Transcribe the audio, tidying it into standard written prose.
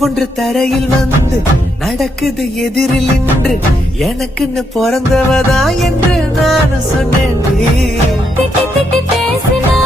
ஒன்று தரையில் வந்து நடக்குது எதிரில் நின்று எனக்குன்னு பிறந்தவதா என்று நானும் சொன்னேன். திட்டி திட்டி பேசினா